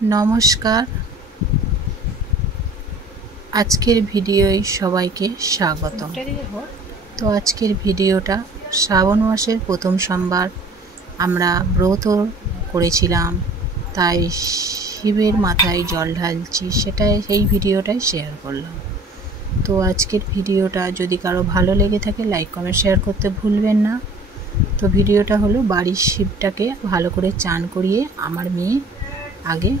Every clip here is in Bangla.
নমস্কার, আজকের ভিডিওয় সবাইকে স্বাগত। তো আজকের ভিডিওটা শ্রাবণ মাসের প্রথম সোমবার আমরা ব্রত করেছিলাম, তাই শিবের মাথায় জল ঢালছি, সেই ভিডিওটাই শেয়ার করলাম। তো আজকের ভিডিওটা যদি কারো ভালো লেগে থাকে লাইক কমেন্ট শেয়ার করতে ভুলবেন না। তো ভিডিওটা হলো বাড়ির শিবটাকে ভালো করে চান করিয়ে আমার মেয়ে আগে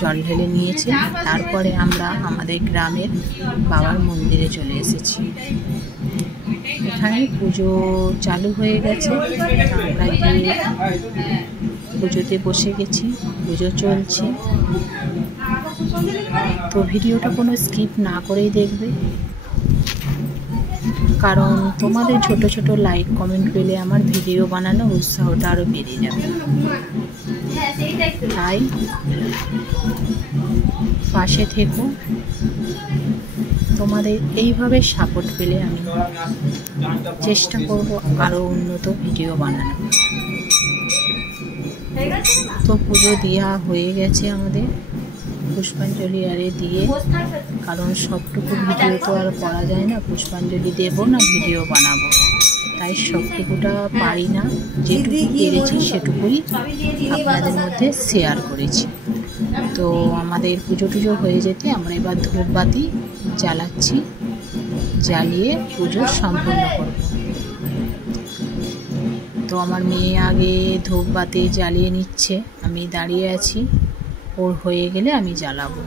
জল ঢেলে নিয়েছে, তারপরে আমরা আমাদের গ্রামের বাবার মন্দিরে চলে এসেছি। এখানে পুজো চালু হয়ে গেছে, আমরা গিয়ে পুজোতে বসে গেছি, পুজো চলছে। তো ভিডিওটা কোনো স্কিপ না করেই দেখবে, কারণ তোমাদের ছোট ছোট লাইক কমেন্ট পেলে আমার ভিডিও বানানোর উৎসাহটা আরও বেড়ে যাবে। তাই পাশে থেকো, তোমাদের এইভাবে সাপোর্ট পেলে আমি চেষ্টা করব আরও উন্নত ভিডিও বানানো। তো পুজো দেওয়া হয়ে গেছে আমাদের, পুষ্পাঞ্জলি আরে দিয়ে, কারণ সবটুকু ভিডিও তো আর করা যায় না, পুষ্পাঞ্জলি দেবো না ভিডিও বানাবো, তাই সবটুকুটা পারি না, যেটুকু পেরেছি সেটুকুই আপনাদের মধ্যে শেয়ার করেছি। তো আমাদের পুজো টুজো হয়ে যেতে আমরা এবার ধূপবাতি জ্বালাচ্ছি, জ্বালিয়ে পুজো সম্পন্ন করব। তো আমার মেয়ে আগে ধূপবাতি জ্বালিয়ে নিচ্ছে, আমি দাঁড়িয়ে আছি, ওর হয়ে গেলে আমি জ্বালাবো।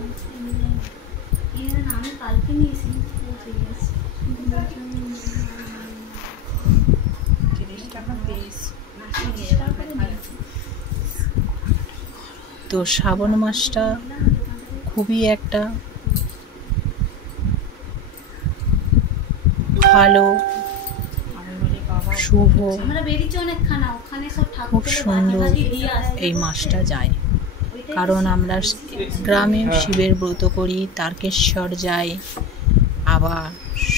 তো শ্রাবণ মাসটা খুবই একটা ভালো, শুভ, খুব সুন্দর এই মাসটা যায়। কারণ আমরা গ্রামে শিবের ব্রত করি, তারকেশ্বর যাই, আবার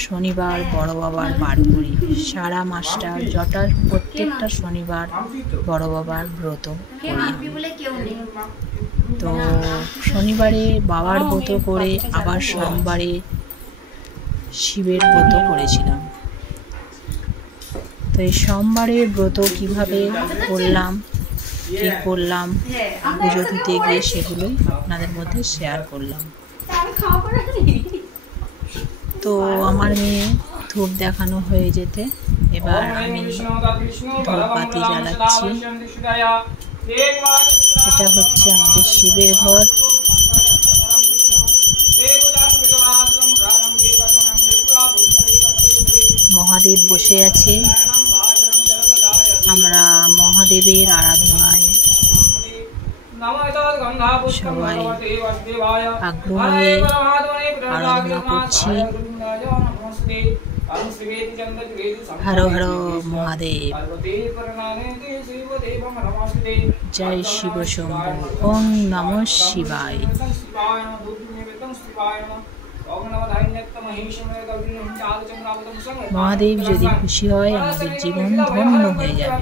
শনিবার বড় বাবার বার করি, সারা মাসটা প্রত্যেকটা শনিবার বড় বাবার ব্রত করি। তো শনিবারে বাবার ব্রত করে আবার সোমবারে শিবের ব্রত করেছিলাম। তো এই সোমবারের ব্রত কিভাবে করলাম, কি করলাম পুজো দিতে গিয়ে, সেগুলোই আপনাদের মধ্যে শেয়ার করলাম। তো আমার মেয়ে ধূপ দেখানো হয়ে যেতে এবার আমি ধূপবাতি জ্বালাচ্ছি। এটা হচ্ছে আমাদের শিবের ঘর। মহাদেব বসে আছে, আমরা মহাদেবের আরাধনায় সবাই আগ্রহ হয়ে আরাধনা করছি। হর হর মহাদেব, জয় শিব শম্ভু, ওং নমঃ শিবায়। মহাদেব যদি খুশি হয় আমাদের জীবন ধন্য হয়ে যাবে।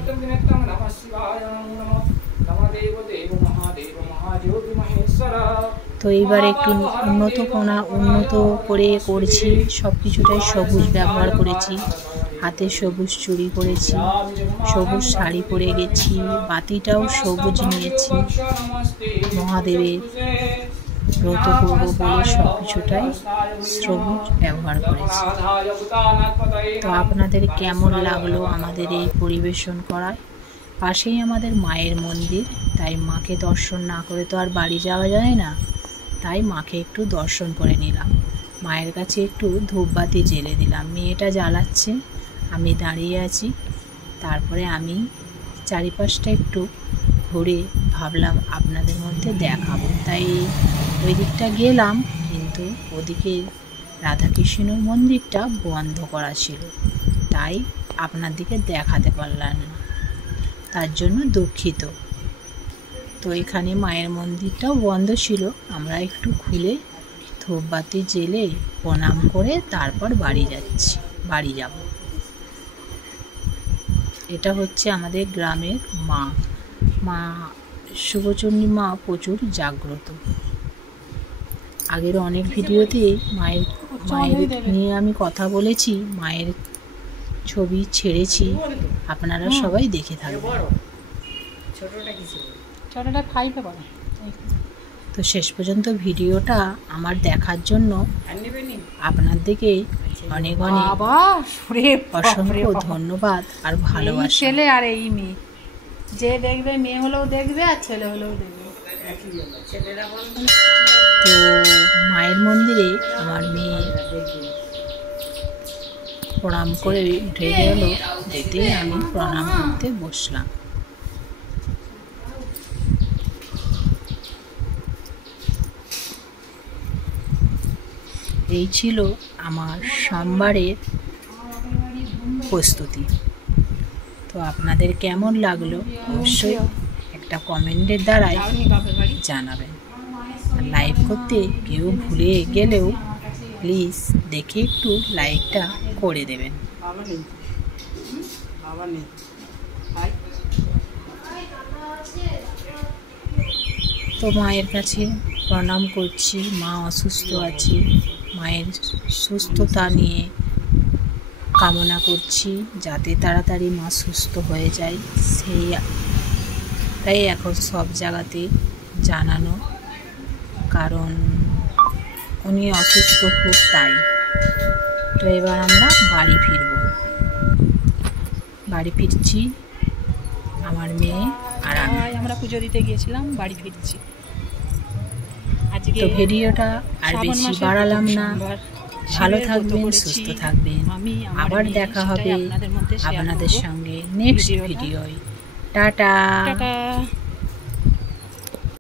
তো এইবার একটু উন্নত করে করছি, সব কিছুটাই সবুজ ব্যবহার করেছি, হাতে সবুজ চুড়ি করেছি, সবুজ শাড়ি পরে গেছি, বাতিটাও সবুজ নিয়েছি। মহাদেবের ব্রত করবো বলে সব কিছুটাই সবুজ ব্যবহার করেছি। তো আপনাদের কেমন লাগলো আমাদের এই পরিবেশন করায়? পাশেই আমাদের মায়ের মন্দির, তাই মাকে দর্শন না করে তো আর বাড়ি যাওয়া যায় না, তাই মাকে একটু দর্শন করে নিলাম, মায়ের কাছে একটু ধূপবাতি জ্বেলে দিলাম। মেয়েটা জ্বালাচ্ছে, আমি দাঁড়িয়ে আছি। তারপরে আমি চারিপাশটা একটু ঘুরে ভাবলাম আপনাদের মধ্যে দেখাবো, তাই ওই দিকটা গেলাম, কিন্তু ওদিকে রাধাকৃষ্ণর মন্দিরটা বন্ধ করা ছিল, তাই আপনার দিকে দেখাতে পারলাম না, তার জন্য দুঃখিত। তো এখানে মায়ের মন্দিরটাও বন্ধ ছিল, আমরা একটু খুলে ধূপবাতি জ্বেলে প্রণাম করে তারপর বাড়ি যাব। এটা হচ্ছে আমাদের গ্রামের মা শুভচণ্ডী মা প্রচুর জাগ্রত। আগের অনেক ভিডিওতে মায়ের নিয়ে আমি কথা বলেছি, মায়ের ছবি ছেড়েছি, আপনারা সবাই দেখে থাকবেন। ছোটটা 5-এ পড়ে। তো শেষ পর্যন্ত ভিডিওটা আমার দেখার জন্য আপনাদেরকে অনেক অনেক অসংখ্য ধন্যবাদ আর ভালোবাসা। ছেলে আর এই মেয়ে, যে দেখবে মেয়ে হলেও দেখবে আর ছেলে হলেও দেখবে। তো মায়ের মন্দিরে আমার মেয়ে প্রণাম করে উঠে গেল, যেতে আমি প্রণাম করতে বসলাম। এই ছিল আমার সোমবারের প্রস্তুতি। তো আপনাদের কেমন লাগলো অবশ্যই একটা কমেন্টের দ্বারাই জানাবেন। লাইক করতে কেউ ভুলে গেলেও প্লিজ দেখে একটু লাইকটা করে দেবেন। তো মায়ের কাছে প্রণাম করছি, মা অসুস্থ আছে, মায়ের সুস্থতা নিয়ে কামনা করছি যাতে তাড়াতাড়ি মা সুস্থ হয়ে যায়, তাই এখন সব জায়গাতে জানানো, কারণ উনি অসুস্থ খুব, তাই। তো এবার আমরা বাড়ি ফিরব, বাড়ি ফিরছি আমার মেয়ে আর আমরা পুজো দিতে গিয়েছিলাম, বাড়ি ফিরছি। তো ভিডিওটা আর বেশি বাড়ালাম না। ভালো থাকবেন, সুস্থ থাকবেন, আবার দেখা হবে আপনাদের সঙ্গে নেক্সট ভিডিওয়। টাটা।